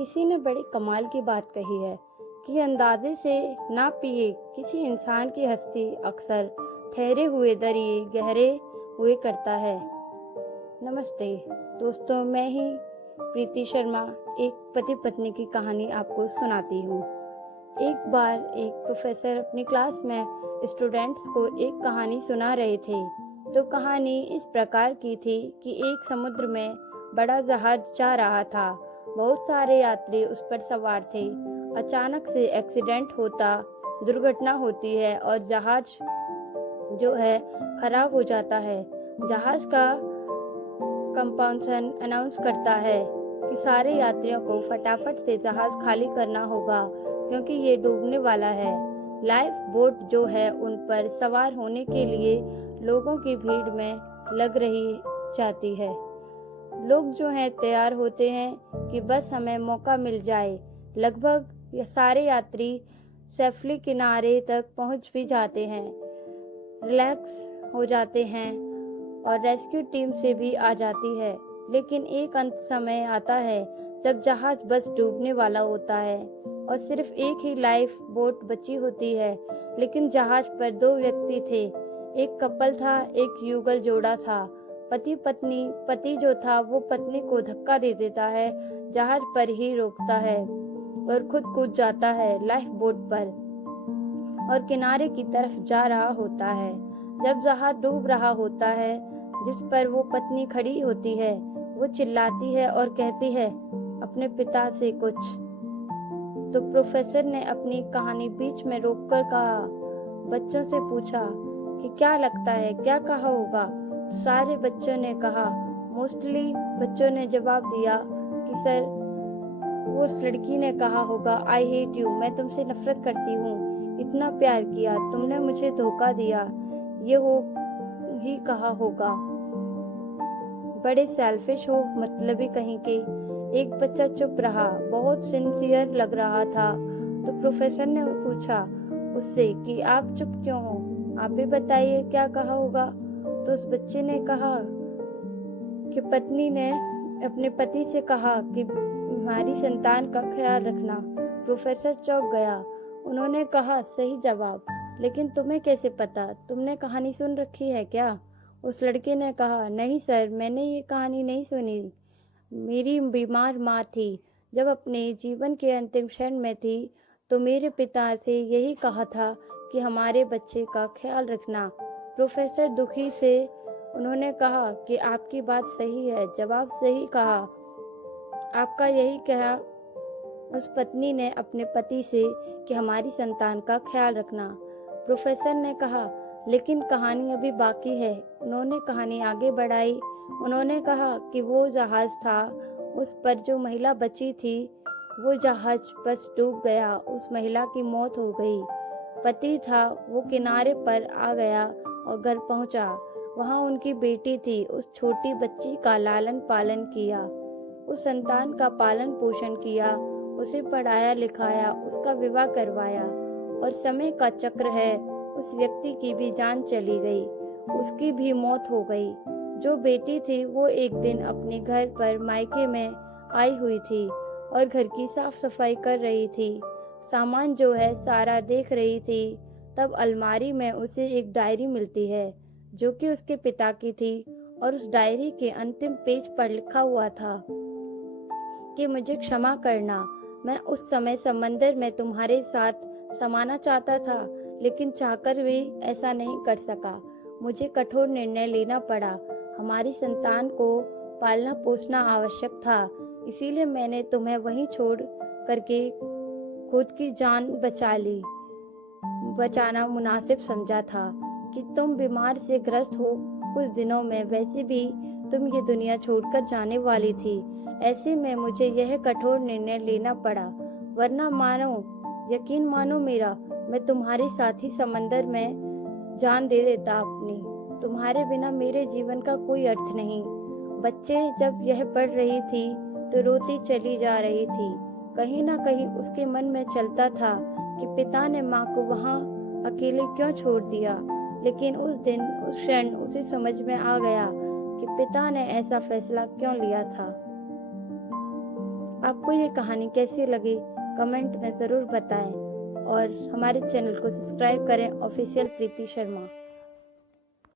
किसी ने बड़ी कमाल की बात कही है कि अंदाजे से ना पिए किसी इंसान की हस्ती अक्सर ठहरे हुए दरिए गहरे हुए करता है। नमस्ते दोस्तों, मैं ही प्रीति शर्मा एक पति पत्नी की कहानी आपको सुनाती हूँ। एक बार एक प्रोफेसर अपनी क्लास में स्टूडेंट्स को एक कहानी सुना रहे थे। तो कहानी इस प्रकार की थी कि एक समुद्र में बड़ा जहाज जा रहा था। बहुत सारे यात्री उस पर सवार थे। अचानक से एक्सीडेंट होता, दुर्घटना होती है और जहाज जो है खराब हो जाता है। जहाज का कंपाउंसन अनाउंस करता है कि सारे यात्रियों को फटाफट से जहाज खाली करना होगा क्योंकि ये डूबने वाला है। लाइफ बोट जो है उन पर सवार होने के लिए लोगों की भीड़ में लग रही जाती है। लोग जो हैं तैयार होते हैं कि बस हमें मौका मिल जाए। लगभग ये सारे यात्री सेफली किनारे तक पहुंच भी जाते हैं, रिलैक्स हो जाते हैं और रेस्क्यू टीम से भी आ जाती है। लेकिन एक अंत समय आता है जब जहाज बस डूबने वाला होता है और सिर्फ एक ही लाइफ बोट बची होती है। लेकिन जहाज पर दो व्यक्ति थे, एक कपल था, एक युगल जोड़ा था। पति पत्नी। पति जो था वो पत्नी को धक्का दे देता है, जहाज पर ही रोकता है और खुद कूद जाता है लाइफ बोट पर और किनारे की तरफ जा रहा होता है। जब जहाज डूब रहा होता है, जिस पर वो पत्नी खड़ी होती है, वो चिल्लाती है और कहती है अपने पिता से कुछ। तो प्रोफेसर ने अपनी कहानी बीच में रोककर कहा, बच्चों से पूछा कि क्या लगता है क्या कहा होगा। सारे बच्चों ने कहा, मोस्टली बच्चों ने जवाब दिया कि सर, वो उस लड़की ने कहा होगा आई हेट यू, मैं तुमसे नफरत करती हूँ, इतना प्यार किया, तुमने मुझे धोखा दिया, ये हो ही कहा होगा। बड़े सेल्फिश हो, मतलबी कहीं के। एक बच्चा चुप रहा, बहुत सिंसियर लग रहा था। तो प्रोफेसर ने पूछा उससे कि आप चुप क्यों हो, आप भी बताइए क्या कहा होगा। तो उस बच्चे ने कहा कि पत्नी ने अपने पति से कहा कि हमारी संतान का ख्याल रखना। प्रोफेसर चौंक गया। उन्होंने कहा सही जवाब, लेकिन तुम्हें कैसे पता, तुमने कहानी सुन रखी है क्या? उस लड़के ने कहा, नहीं सर, मैंने ये कहानी नहीं सुनी। मेरी बीमार माँ थी, जब अपने जीवन के अंतिम क्षण में थी तो मेरे पिता से यही कहा था कि हमारे बच्चे का ख्याल रखना। प्रोफेसर दुखी से उन्होंने कहा कि आपकी बात सही है, जवाब सही कहा, आपका यही कहा उस पत्नी ने अपने पति से कि हमारी संतान का ख्याल रखना। प्रोफेसर ने कहा लेकिन कहानी अभी बाकी है। उन्होंने कहानी आगे बढ़ाई। उन्होंने कहा कि वो जहाज था, उस पर जो महिला बची थी, वो जहाज बस डूब गया, उस महिला की मौत हो गई। पति था, वो किनारे पर आ गया और घर पहुंचा। वहां उनकी बेटी थी, उस छोटी बच्ची का लालन पालन किया, उस संतान का पालन पोषण किया, उसे पढ़ाया लिखाया, उसका विवाह करवाया। और समय का चक्र है, उस व्यक्ति की भी जान चली गई, उसकी भी मौत हो गई। जो बेटी थी वो एक दिन अपने घर पर मायके में आई हुई थी और घर की साफ सफाई कर रही थी, सामान जो है सारा देख रही थी। तब अलमारी में उसे एक डायरी मिलती है जो कि उसके पिता की थी और उस डायरी के अंतिम पेज पर लिखा हुआ था कि मुझे क्षमा करना, मैं उस समय समंदर में तुम्हारे साथ समाना चाहता था, लेकिन चाहकर भी ऐसा नहीं कर सका। मुझे कठोर निर्णय लेना पड़ा। हमारी संतान को पालना पोसना आवश्यक था, इसीलिए मैंने तुम्हें वहीं छोड़ करके खुद की जान बचाना मुनासिब समझा था कि तुम बीमार से ग्रस्त हो कुछ दिनों में, वैसे भी तुम ये दुनिया छोड़कर जाने वाली थी। ऐसे में मुझे यह कठोर निर्णय लेना पड़ा, वरना यकीन मानो मेरा, मैं तुम्हारे साथ ही समंदर में जान दे देता अपनी। तुम्हारे बिना मेरे जीवन का कोई अर्थ नहीं। बच्चे जब यह पढ़ रही थी तो रोती चली जा रही थी। कहीं ना कहीं उसके मन में चलता था कि पिता ने माँ को वहाँ अकेले क्यों छोड़ दिया। लेकिन उस दिन उस क्षण उसे समझ में आ गया कि पिता ने ऐसा फैसला क्यों लिया था। आपको ये कहानी कैसी लगी कमेंट में ज़रूर बताएं और हमारे चैनल को सब्सक्राइब करें ऑफिशियल प्रीति शर्मा।